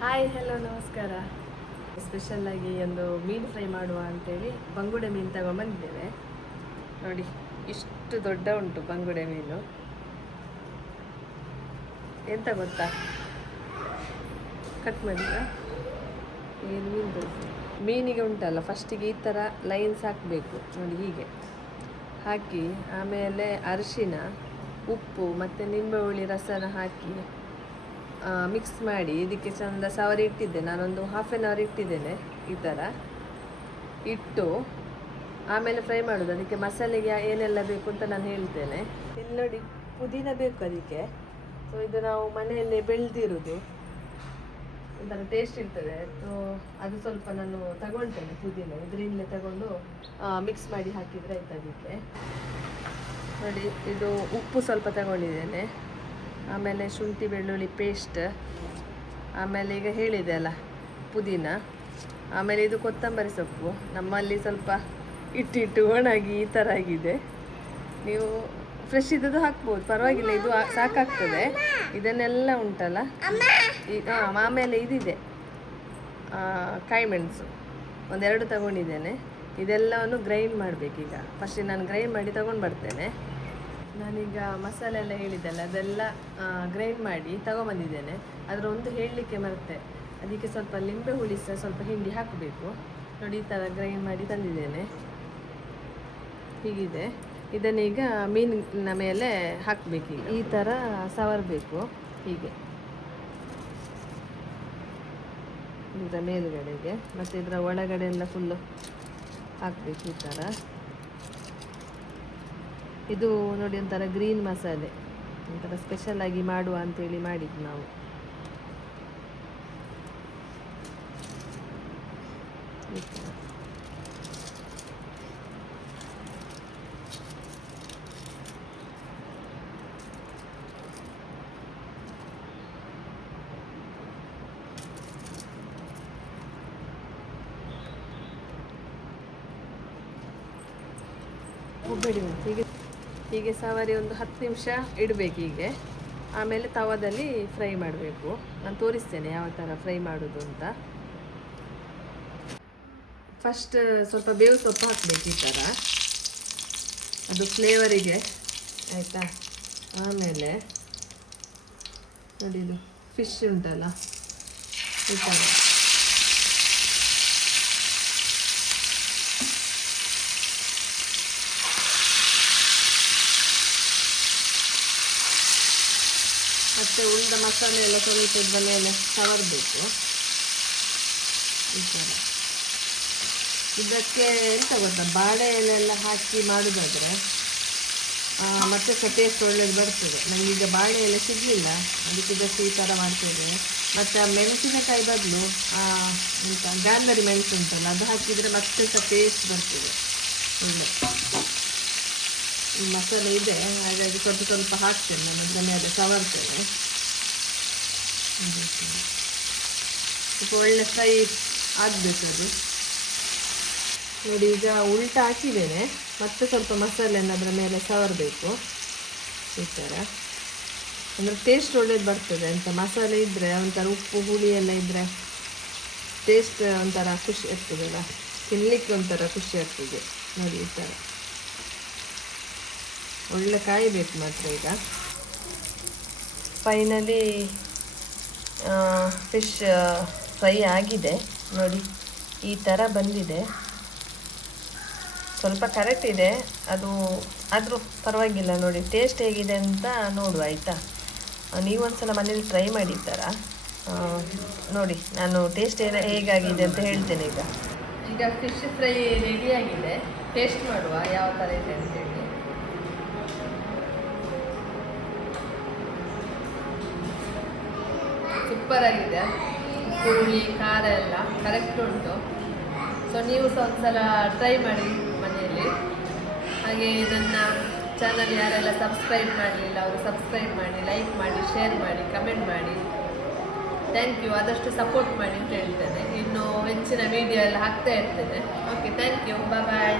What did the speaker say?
Hi hello ನಮಸ್ಕಾರ. ಸ್ಪೆಷಲ್ಲಾಗಿ ಒಂದು ಮೀನು ಫ್ರೈ ಮಾಡುವ ಅಂತೇಳಿ ಬಂಗುಡೆ ಮೀನು ತಗೊಂಡ್ಬಂದಿದ್ದೇವೆ ನೋಡಿ, ಇಷ್ಟು ದೊಡ್ಡ ಉಂಟು ಬಂಗುಡೆ ಮೀನು. ಎಂತ ಗೊತ್ತಾ? ಕಟ್ ಮಾಡಿದ ಏನು ಮೀನು ಮೀನಿಗೆ ಉಂಟಲ್ಲ ಫಸ್ಟಿಗೆ ಈ ಥರ ಲೈನ್ಸ್ ಹಾಕಬೇಕು. ನೋಡಿ, ಹೀಗೆ. ಹಾಕಿ, ಆಮೇಲೆ ಅರಿಶಿನ, ಉಪ್ಪು ಮತ್ತು ನಿಂಬೆ ಹುಳಿ, ರಸನ ಹಾಕಿ. ಮಿಕ್ಸ್ ಮಾಡಿ ಇದಕ್ಕೆ ಚಂದ ಸವರಿ ಇಟ್ಟಿದ್ದೆ. ನಾನೊಂದು ಹಾಫ್ ಆನ್ ಅವರ್ ಇಟ್ಟಿದ್ದೇನೆ ಈ ಥರ ಇಟ್ಟು ಆಮೇಲೆ ಫ್ರೈ ಮಾಡೋದು. ಅದಕ್ಕೆ ಮಸಾಲೆಗೆ ಏನೆಲ್ಲ ಬೇಕು ಅಂತ ನಾನು ಹೇಳ್ತೇನೆ. ಇಲ್ಲಿ ನೋಡಿ ಪುದೀನ ಬೇಕು ಅದಕ್ಕೆ. ಸೊ ಇದು ನಾವು ಮನೆಯಲ್ಲೇ ಬೆಳೆದಿರೋದು. ಒಂಥರ ಟೇಸ್ಟ್ ಇರ್ತದೆ. ಸೊ ಅದು ಸ್ವಲ್ಪ ನಾನು ತಗೊಳ್ತೇನೆ ಪುದೀನ. ಇದರಿಂದಲೇ ತಗೊಂಡು ಮಿಕ್ಸ್ ಮಾಡಿ ಹಾಕಿದರೆ ಆಯ್ತು ಅದಕ್ಕೆ. ನೋಡಿ, ಇದು ಉಪ್ಪು ಸ್ವಲ್ಪ ತಗೊಂಡಿದ್ದೇನೆ. ಆಮೇಲೆ ಶುಂಠಿ ಬೆಳ್ಳುಳ್ಳಿ ಪೇಸ್ಟ್ ಆಮೇಲೆ ಈಗ ಹೇಳಿದೆ ಅಲ್ಲ ಪುದೀನ. ಆಮೇಲೆ ಇದು ಕೊತ್ತಂಬರಿ ಸೊಪ್ಪು. ನಮ್ಮಲ್ಲಿ ಸ್ವಲ್ಪ ಇಟ್ಟಿಟ್ಟು ಒಣಗಿ ಈ ಥರ ಆಗಿದೆ. ನೀವು ಫ್ರೆಶ್ ಇದ್ದದ್ದು ಹಾಕ್ಬೋದು. ಪರವಾಗಿಲ್ಲ ಇದು ಸಾಕಾಗ್ತದೆ. ಇದನ್ನೆಲ್ಲ ಉಂಟಲ್ಲ? ಈಗ ಆಮೇಲೆ ಇದಿದೆ. ಕಾಯಿಮೆಣಸು. ಕಾಯಿ ಮೆಣಸು ಒಂದೆರಡು ತಗೊಂಡಿದ್ದೇನೆ. ಇದೆಲ್ಲವನ್ನು ಗ್ರೈಂಡ್ ಮಾಡಬೇಕೀಗ. ಫಸ್ಟ್ ನಾನು ಗ್ರೈಂಡ್ ಮಾಡಿ ತಗೊಂಡು ಬರ್ತೇನೆ. ನಾನೀಗ ಮಸಾಲೆ ಎಲ್ಲ ಹೇಳಿದ್ದಲ್ಲ, ಅದೆಲ್ಲ ಗ್ರೈಂಡ್ ಮಾಡಿ ತಗೊಂಬಂದಿದ್ದೇನೆ. ಅದರ ಒಂದು ಹೇಳಲಿಕ್ಕೆ ಮರೆತೆ. ಅದಕ್ಕೆ ಸ್ವಲ್ಪ ಲಿಂಬೆ ಹುಳಿ ಸಹ ಸ್ವಲ್ಪ ಹಿಂಡಿ ಹಾಕಬೇಕು. ನೋಡಿ, ಈ ಥರ ಗ್ರೈಂಡ್ ಮಾಡಿ ತಂದಿದ್ದೇನೆ. ಹೀಗಿದೆ. ಇದನ್ನೀಗ ಮೀನಿನ ಮೇಲೆ ಹಾಕಬೇಕು ಈ ಥರ ಸವರಬೇಕು ಹೀಗೆ. ಇದರ ಮೇಲುಗಡೆಗೆ ಮತ್ತು ಇದರ ಒಳಗಡೆ ಎಲ್ಲ ಫುಲ್ಲು ಹಾಕಬೇಕು ಈ ಥರ ಇದು ನೋಡಿ ಒಂಥರ ಗ್ರೀನ್ ಮಸಾಲೆ ಒಂಥರ ಸ್ಪೆಷಲ್ ಆಗಿ ಮಾಡುವ ಅಂತೇಳಿ ಮಾಡಿದ್ದು ನಾವು. ಒಬ್ಬಡಿ. ಹೀಗೆ ಹೀಗೆ ಸವರಿ ಒಂದು ಹತ್ತು ನಿಮಿಷ ಇಡಬೇಕು ಹೀಗೆ. ಆಮೇಲೆ ತವದಲ್ಲಿ ಫ್ರೈ ಮಾಡಬೇಕು. ನಾನು ತೋರಿಸ್ತೇನೆ ಯಾವ ಥರ ಫ್ರೈ ಮಾಡೋದು ಅಂತ. ಫಸ್ಟ್ ಸ್ವಲ್ಪ ಬೇವು ಸೊಪ್ಪು ಹಾಕಬೇಕು ಈ ಥರ ಅದು ಫ್ಲೇವರಿಗೆ ಆಯಿತಾ? ಆಮೇಲೆ ನೋಡಿ ಇದು ಫಿಶ್ ಉಂಟಲ್ಲ? ಈ ಥರ ಮತ್ತು ಉಳಿದ ಮಸಾಲೆ ಎಲ್ಲ ಸ್ವಲ್ಪ ಇದ್ರ ಮೇಲೆ ಸವರಬೇಕು ಇದಕ್ಕೆ ಎಂತ ಗೊತ್ತಾ? ಬಾಳೆ ಎಲೆಲ್ಲ ಹಾಕಿ ಮಾಡೋದಾದರೆ ಮತ್ತೆ ಸಹ ಟೇಸ್ಟ್ ಒಳ್ಳೇದು ಬರ್ತದೆ. ನನಗೆ ಈಗ ಬಾಳೆ ಎಲೆ ಸಿಗಲಿಲ್ಲ. ಅದಕ್ಕೆ ಇದಕ್ಕೆ ಈ ಥರ ಮಾಡ್ತೇವೆ ಮತ್ತು ಆ ಮೆಣಸಿನಕಾಯಿ ಬದಲು ಎಂತ ಗಾಂಧರಿ ಮೆಣಸು ಉಂಟಲ್ಲ, ಅದು ಹಾಕಿದರೆ ಮತ್ತೆ ಸಹ ಟೇಸ್ಟ್ ಬರ್ತದೆ. ಒಳ್ಳೆ. ಮಸಾಲೆ ಇದೆ, ಹಾಗಾಗಿ ಸ್ವಲ್ಪ ಸ್ವಲ್ಪ ಹಾಕ್ತೇನೆ. ನಾನು ಅದರ ಮೇಲೆ ಸವರ್ತೇನೆ. ಸ್ವಲ್ಪ ಒಳ್ಳೆ ಫ್ರೈ ಆಗಬೇಕು ಅದು ನೋಡಿ, ಈಗ ಉಲ್ಟ ಹಾಕಿದ್ದೇನೆ. ಮತ್ತೆ ಸ್ವಲ್ಪ ಮಸಾಲೆಯನ್ನು ಅದರ ಮೇಲೆ ಸವರಬೇಕು ಈ ಥರ ಅಂದರೆ ಟೇಸ್ಟ್ ಒಳ್ಳೇದು ಬರ್ತದೆ. ಅಂತ ಮಸಾಲೆ ಇದ್ದರೆ ಒಂಥರ ಉಪ್ಪು, ಹುಳಿ ಎಲ್ಲ ಇದ್ದರೆ ಟೇಸ್ಟ್ ಒಂಥರ ಖುಷಿ ಇರ್ತದಲ್ಲ ತಿನ್ನಲಿಕ್ಕೆ ಒಂಥರ ಖುಷಿ ಆಗ್ತದೆ. ನೋಡಿ, ಈ ಥರ ಒಳ್ಳೆ ಕಾಯಬೇಕು ಮಾತ್ರ ಈಗ. ಫೈನಲಿ ಫಿಶ್ ಫ್ರೈ ಆಗಿದೆ. ನೋಡಿ, ಈ ಥರ ಬಂದಿದೆ. ಸ್ವಲ್ಪ ಕರೆಕ್ಟ್ ಇದೆ. ಅದು, ಆದರೂ ಪರವಾಗಿಲ್ಲ ನೋಡಿ. ಟೇಸ್ಟ್ ಹೇಗಿದೆ ಅಂತ ನೋಡುವ ಆಯಿತಾ? ನೀವು ಒಂದ್ಸಲ ಮನೇಲಿ ಟ್ರೈ ಮಾಡಿ ಈ ಥರ ನೋಡಿ, ನಾನು ಟೇಸ್ಟ್ ಏನ ಹೇಗಾಗಿದೆ ಅಂತ ಹೇಳ್ತೇನೆ ಈಗ. ಈಗ ಫಿಶ್ ಫ್ರೈ ರೆಡಿಯಾಗಿದೆ ಟೇಸ್ಟ್ ಮಾಡುವ ಯಾವ ಥರ ಇದೆ ಅಂತೇಳಿ ಸೂಪರ್ ಆಗಿದೆ. ಉಪ್ಪು, ಹುಳಿ ಖಾರ ಎಲ್ಲ ಕರೆಕ್ಟ್ ಉಂಟು. ಸೊ ನೀವು ಸಹ ಒಂದ್ಸಲ ಟ್ರೈ ಮಾಡಿ ಮನೆಯಲ್ಲಿ. ಹಾಗೆ ನನ್ನ ಚಾನಲ್ ಯಾರೆಲ್ಲ ಸಬ್ಸ್ಕ್ರೈಬ್ ಮಾಡಲಿಲ್ಲ ಅವರು ಸಬ್ಸ್ಕ್ರೈಬ್ ಮಾಡಿ ಲೈಕ್ ಮಾಡಿ ಶೇರ್ ಮಾಡಿ ಕಮೆಂಟ್ ಮಾಡಿ. ಥ್ಯಾಂಕ್ ಯು ಆದಷ್ಟು ಸಪೋರ್ಟ್ ಮಾಡಿ ಅಂತ ಹೇಳ್ತೇನೆ. ಇನ್ನು ಹೆಚ್ಚಿನ ವಿಡಿಯೋ ಎಲ್ಲ ಹಾಕ್ತಾ ಇರ್ತೇನೆ. Okay thank you bye